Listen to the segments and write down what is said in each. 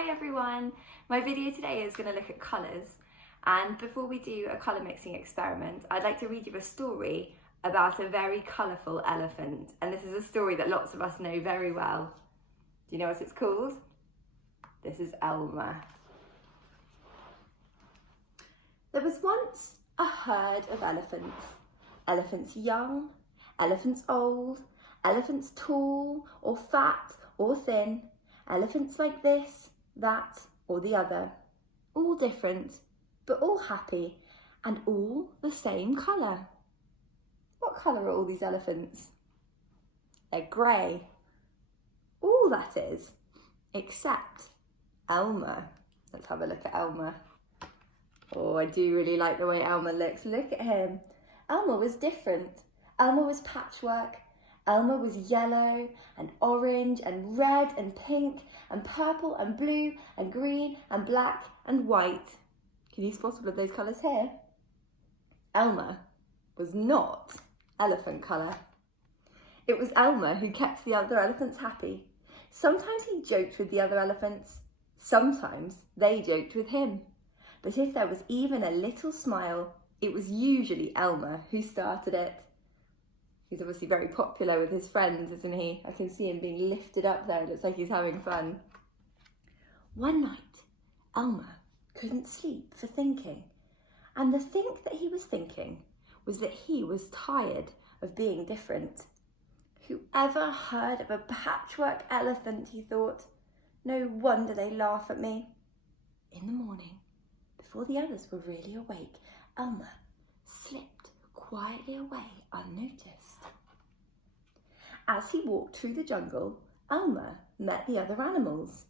Hi everyone! My video today is going to look at colours, and before we do a colour mixing experiment, I'd like to read you a story about a very colourful elephant, and this is a story that lots of us know very well. Do you know what it's called? This is Elmer. There was once a herd of elephants. Elephants young, elephants old, elephants tall or fat or thin, elephants like this, that or the other, all different, but all happy and all the same colour. What colour are all these elephants? They're grey. All that is, except Elmer. Let's have a look at Elmer. Oh, I do really like the way Elmer looks. Look at him. Elmer was different. Elmer was patchwork. Elmer was yellow and orange and red and pink and purple and blue and green and black and white. Can you spot all of those colours here? Elmer was not elephant colour. It was Elmer who kept the other elephants happy. Sometimes he joked with the other elephants. Sometimes they joked with him. But if there was even a little smile, it was usually Elmer who started it. He's obviously very popular with his friends, isn't he? I can see him being lifted up there. It looks like he's having fun. One night, Elmer couldn't sleep for thinking. And the think that he was thinking was that he was tired of being different. Whoever heard of a patchwork elephant, he thought. No wonder they laugh at me. In the morning, before the others were really awake, Elmer slipped quietly away unnoticed. As he walked through the jungle, Elmer met the other animals.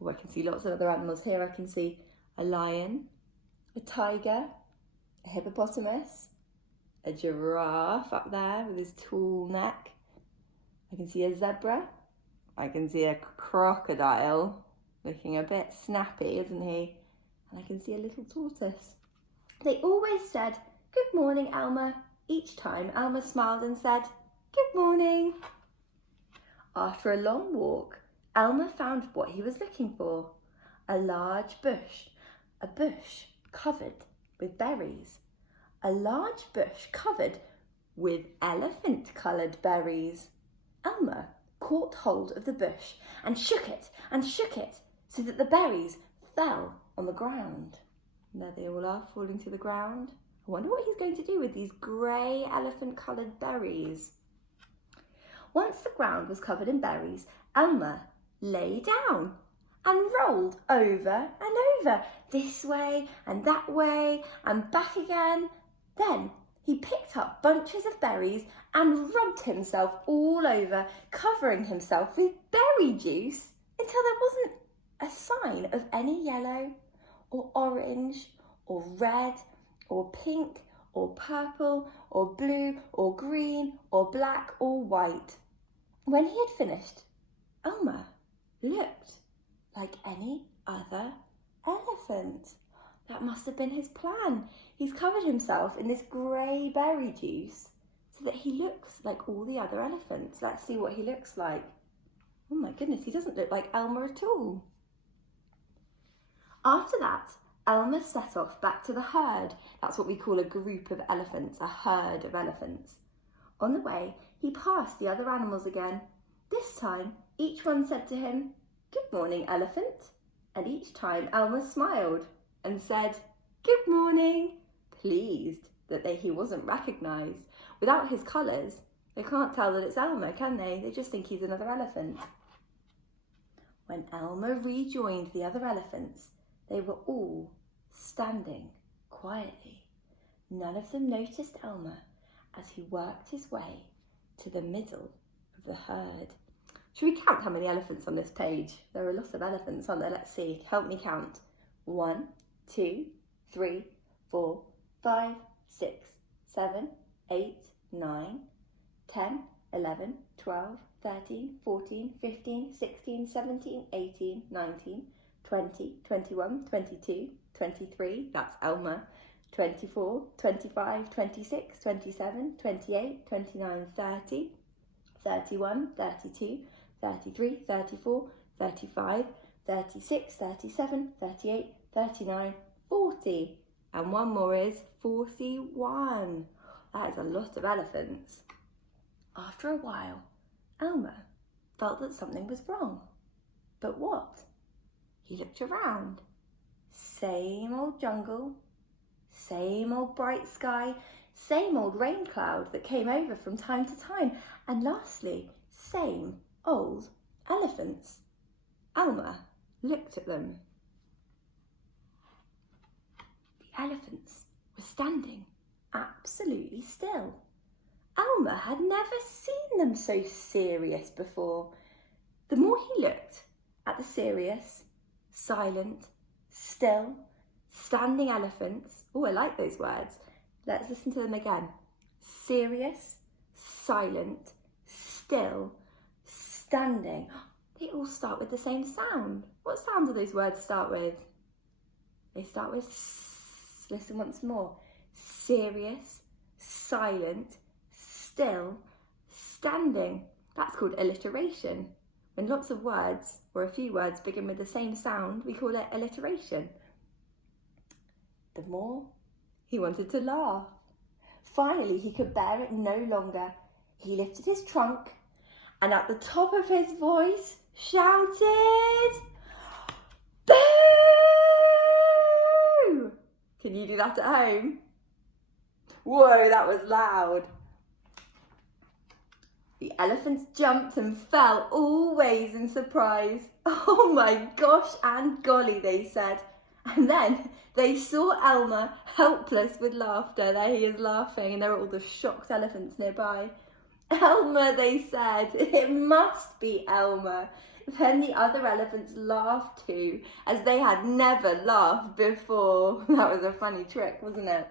Oh, I can see lots of other animals here. I can see a lion, a tiger, a hippopotamus, a giraffe up there with his tall neck. I can see a zebra. I can see a crocodile looking a bit snappy, isn't he? And I can see a little tortoise. They always said, "Good morning, Elmer." Each time Elmer smiled and said, "Good morning." After a long walk, Elmer found what he was looking for, a large bush, a bush covered with berries, a large bush covered with elephant-coloured berries. Elmer caught hold of the bush and shook it so that the berries fell on the ground. And there they all are, falling to the ground. I wonder what he's going to do with these grey elephant-coloured berries. Once the ground was covered in berries, Elmer lay down and rolled over and over, this way and that way and back again. Then he picked up bunches of berries and rubbed himself all over, covering himself with berry juice until there wasn't a sign of any yellow or orange or red or pink or purple or blue or green or black or white. When he had finished, Elmer looked like any other elephant. That must have been his plan. He's covered himself in this grey berry juice so that he looks like all the other elephants. Let's see what he looks like. Oh my goodness, he doesn't look like Elmer at all. After that, Elmer set off back to the herd. That's what we call a group of elephants, a herd of elephants. On the way, he passed the other animals again. This time, each one said to him, "Good morning, elephant." And each time Elmer smiled and said, "Good morning," pleased that he wasn't recognised. Without his colours, they can't tell that it's Elmer, can they? They just think he's another elephant. When Elmer rejoined the other elephants, they were all standing quietly. None of them noticed Elmer as he worked his way to the middle of the herd. Should we count how many elephants on this page? There are a lot of elephants on there. Let's see. Help me count. 1, 2, 3, 4, 5, 6, 7, 8, 9, 10, 11, 12, 13, 14, 15, 16, 17, 18, 19, 20, 21, 22, 23, that's Elmer, 24, 25, 26, 27, 28, 29, 30, 31, 32, 33, 34, 35, 36, 37, 38, 39, 40. And one more is 41. That is a lot of elephants. After a while, Elmer felt that something was wrong. But what? He looked around. Same old jungle, same old bright sky, same old rain cloud that came over from time to time, and lastly, same old elephants. Elmer looked at them. The elephants were standing absolutely still. Elmer had never seen them so serious before. The more he looked at the serious, silent, still, standing elephants. Oh, I like those words. Let's listen to them again. Serious, silent, still, standing. They all start with the same sound. What sound do those words start with? They start with S. Listen once more. Serious, silent, still, standing. That's called alliteration. When lots of words, or a few words, begin with the same sound, we call it alliteration. The more he wanted to laugh. Finally, he could bear it no longer. He lifted his trunk and at the top of his voice shouted, "Boo!" Can you do that at home? Whoa, that was loud. The elephants jumped and fell, always in surprise. "Oh my gosh and golly," they said. And then they saw Elmer helpless with laughter. There he is laughing, and there were all the shocked elephants nearby. "Elmer," they said. "It must be Elmer." Then the other elephants laughed too, as they had never laughed before. That was a funny trick, wasn't it?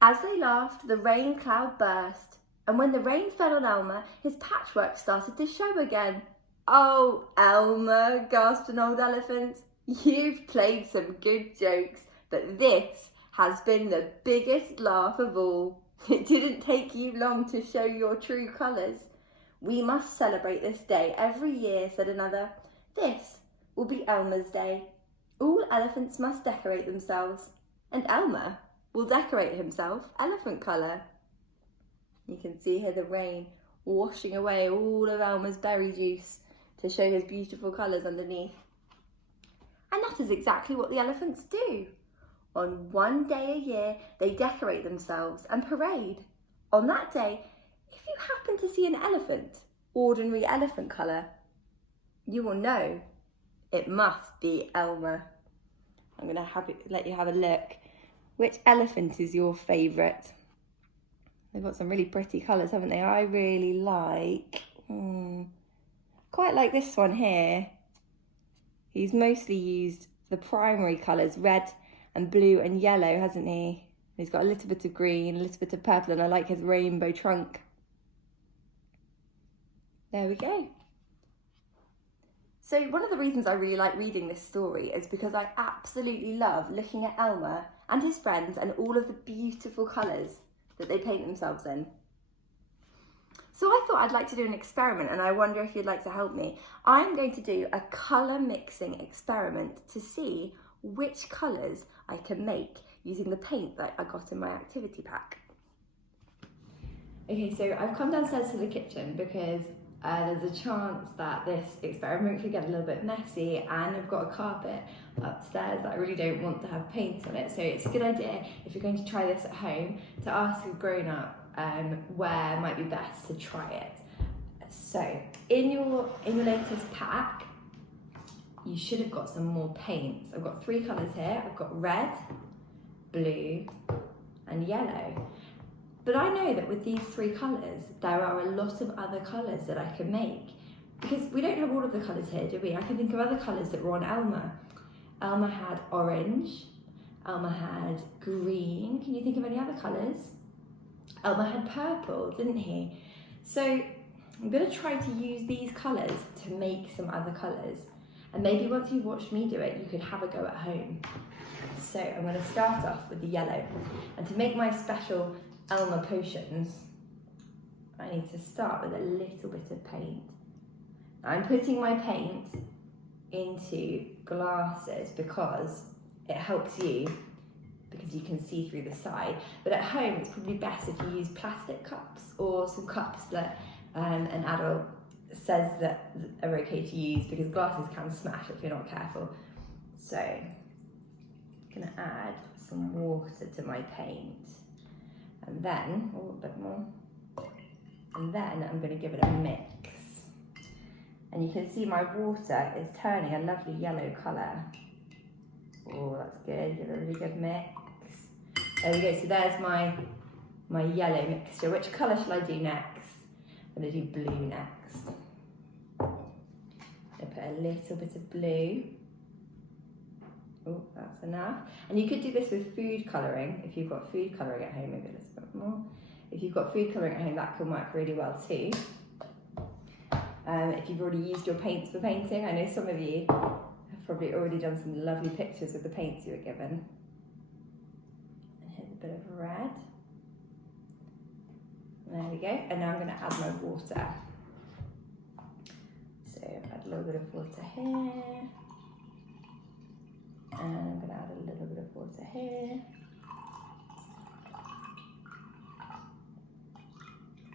As they laughed, the rain cloud burst. And when the rain fell on Elmer, his patchwork started to show again. "Oh, Elmer," gasped an old elephant, "you've played some good jokes, but this has been the biggest laugh of all. It didn't take you long to show your true colours. We must celebrate this day every year," said another. "This will be Elmer's Day. All elephants must decorate themselves, and Elmer will decorate himself elephant colour." You can see here the rain washing away all of Elmer's berry juice to show his beautiful colours underneath. And that is exactly what the elephants do. On one day a year, they decorate themselves and parade. On that day, if you happen to see an elephant, ordinary elephant colour, you will know it must be Elmer. I'm going to let you have a look. Which elephant is your favourite? They've got some really pretty colours, haven't they? I really like, quite like this one here. He's mostly used the primary colours, red and blue and yellow, hasn't he? He's got a little bit of green, a little bit of purple, and I like his rainbow trunk. There we go. So one of the reasons I really like reading this story is because I absolutely love looking at Elmer and his friends and all of the beautiful colours that they paint themselves in. So I thought I'd like to do an experiment, and I wonder if you'd like to help me. I'm going to do a colour mixing experiment to see which colours I can make using the paint that I got in my activity pack. Okay, so I've come downstairs to the kitchen because there's a chance that this experiment could get a little bit messy, and I've got a carpet upstairs that I really don't want to have paint on it. So it's a good idea, if you're going to try this at home, to ask a grown-up where might be best to try it. So in your latest pack, you should have got some more paints. I've got 3 colours here. I've got red, blue and yellow. But I know that with these 3 colours, there are a lot of other colours that I can make. Because we don't have all of the colours here, do we? I can think of other colours that were on Elmer. Elmer had orange. Elmer had green. Can you think of any other colours? Elmer had purple, didn't he? So I'm going to try to use these colours to make some other colours. And maybe once you've watched me do it, you could have a go at home. So I'm going to start off with the yellow. And to make my special Elmer potions, I need to start with a little bit of paint. Now I'm putting my paint into glasses because it helps you, because you can see through the side. But at home, it's probably best if you use plastic cups or some cups that an adult says that are okay to use, because glasses can smash if you're not careful. So I'm gonna add some water to my paint, and then, a bit more, and then I'm gonna give it a mix. And you can see my water is turning a lovely yellow colour. Oh, that's good, give it a really good mix. There we go, so there's my yellow mixture. Which colour shall I do next? I'm gonna do blue next. I put a little bit of blue. Oh, that's enough. And you could do this with food colouring. If you've got food colouring at home, maybe a little bit more. If you've got food colouring at home, that can work really well too. If you've already used your paints for painting, I know some of you have probably already done some lovely pictures with the paints you were given. And here's a bit of red. There we go. And now I'm going to add my water. So add a little bit of water here. And I'm going to add a little bit of water here.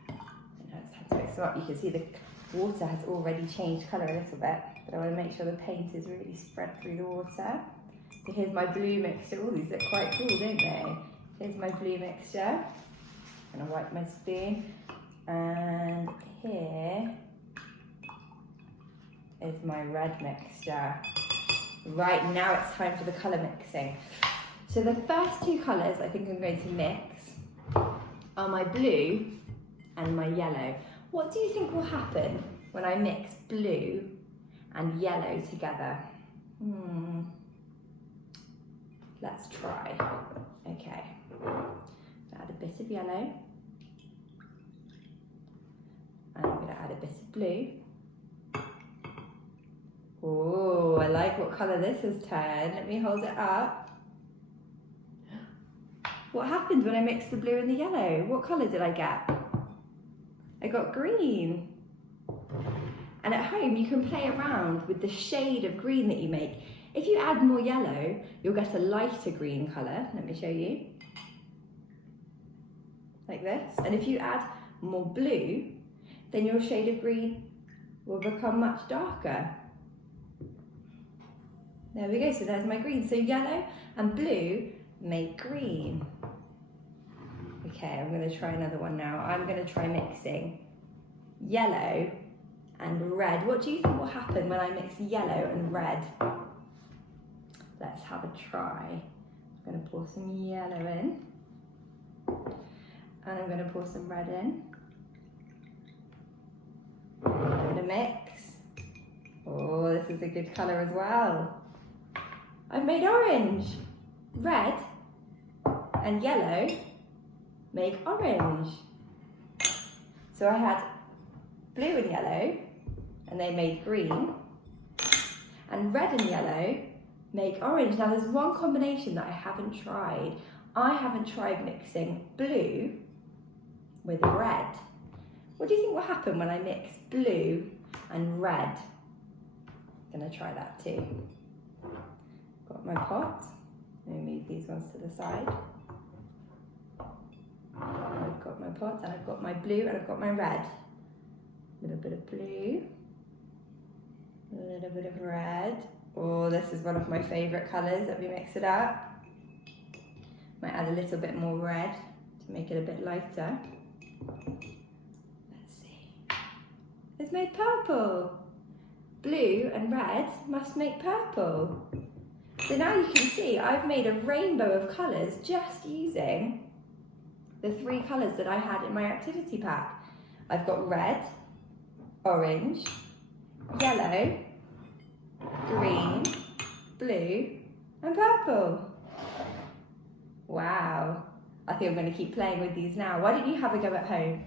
And now it's time to mix them up. You can see the water has already changed colour a little bit, but I want to make sure the paint is really spread through the water. So here's my blue mixture. Oh, these look quite cool, don't they? Here's my blue mixture. I'm going to wipe my spoon. And here is my red mixture. Right, now it's time for the colour mixing. So the first two colours I think I'm going to mix are my blue and my yellow. What do you think will happen when I mix blue and yellow together? Let's try. Okay, add a bit of yellow. And I'm going to add a bit of blue. Oh, I like what colour this has turned. Let me hold it up. What happened when I mixed the blue and the yellow? What colour did I get? I got green. And at home you can play around with the shade of green that you make. If you add more yellow, you'll get a lighter green colour. Let me show you. Like this. And if you add more blue, then your shade of green will become much darker. There we go, so there's my green. So yellow and blue make green. Okay, I'm going to try another one now. I'm going to try mixing yellow and red. What do you think will happen when I mix yellow and red? Let's have a try. I'm going to pour some yellow in. And I'm going to pour some red in. Give it a mix. Oh, this is a good colour as well. I've made orange. Red and yellow make orange. So I had blue and yellow and they made green, and red and yellow make orange. Now there's one combination that I haven't tried. I haven't tried mixing blue with red. What do you think will happen when I mix blue and red? I'm going to try that too. Got my pot. Let me move these ones to the side. I've got my pot and I've got my blue and I've got my red. A little bit of blue, a little bit of red. Oh, this is one of my favourite colours. Let me mix it up. Might add a little bit more red to make it a bit lighter. Let's see. It's made purple. Blue and red must make purple. So now you can see I've made a rainbow of colours just using the three colours that I had in my activity pack. I've got red, orange, yellow, green, blue and purple. Wow, I think I'm going to keep playing with these now. Why don't you have a go at home?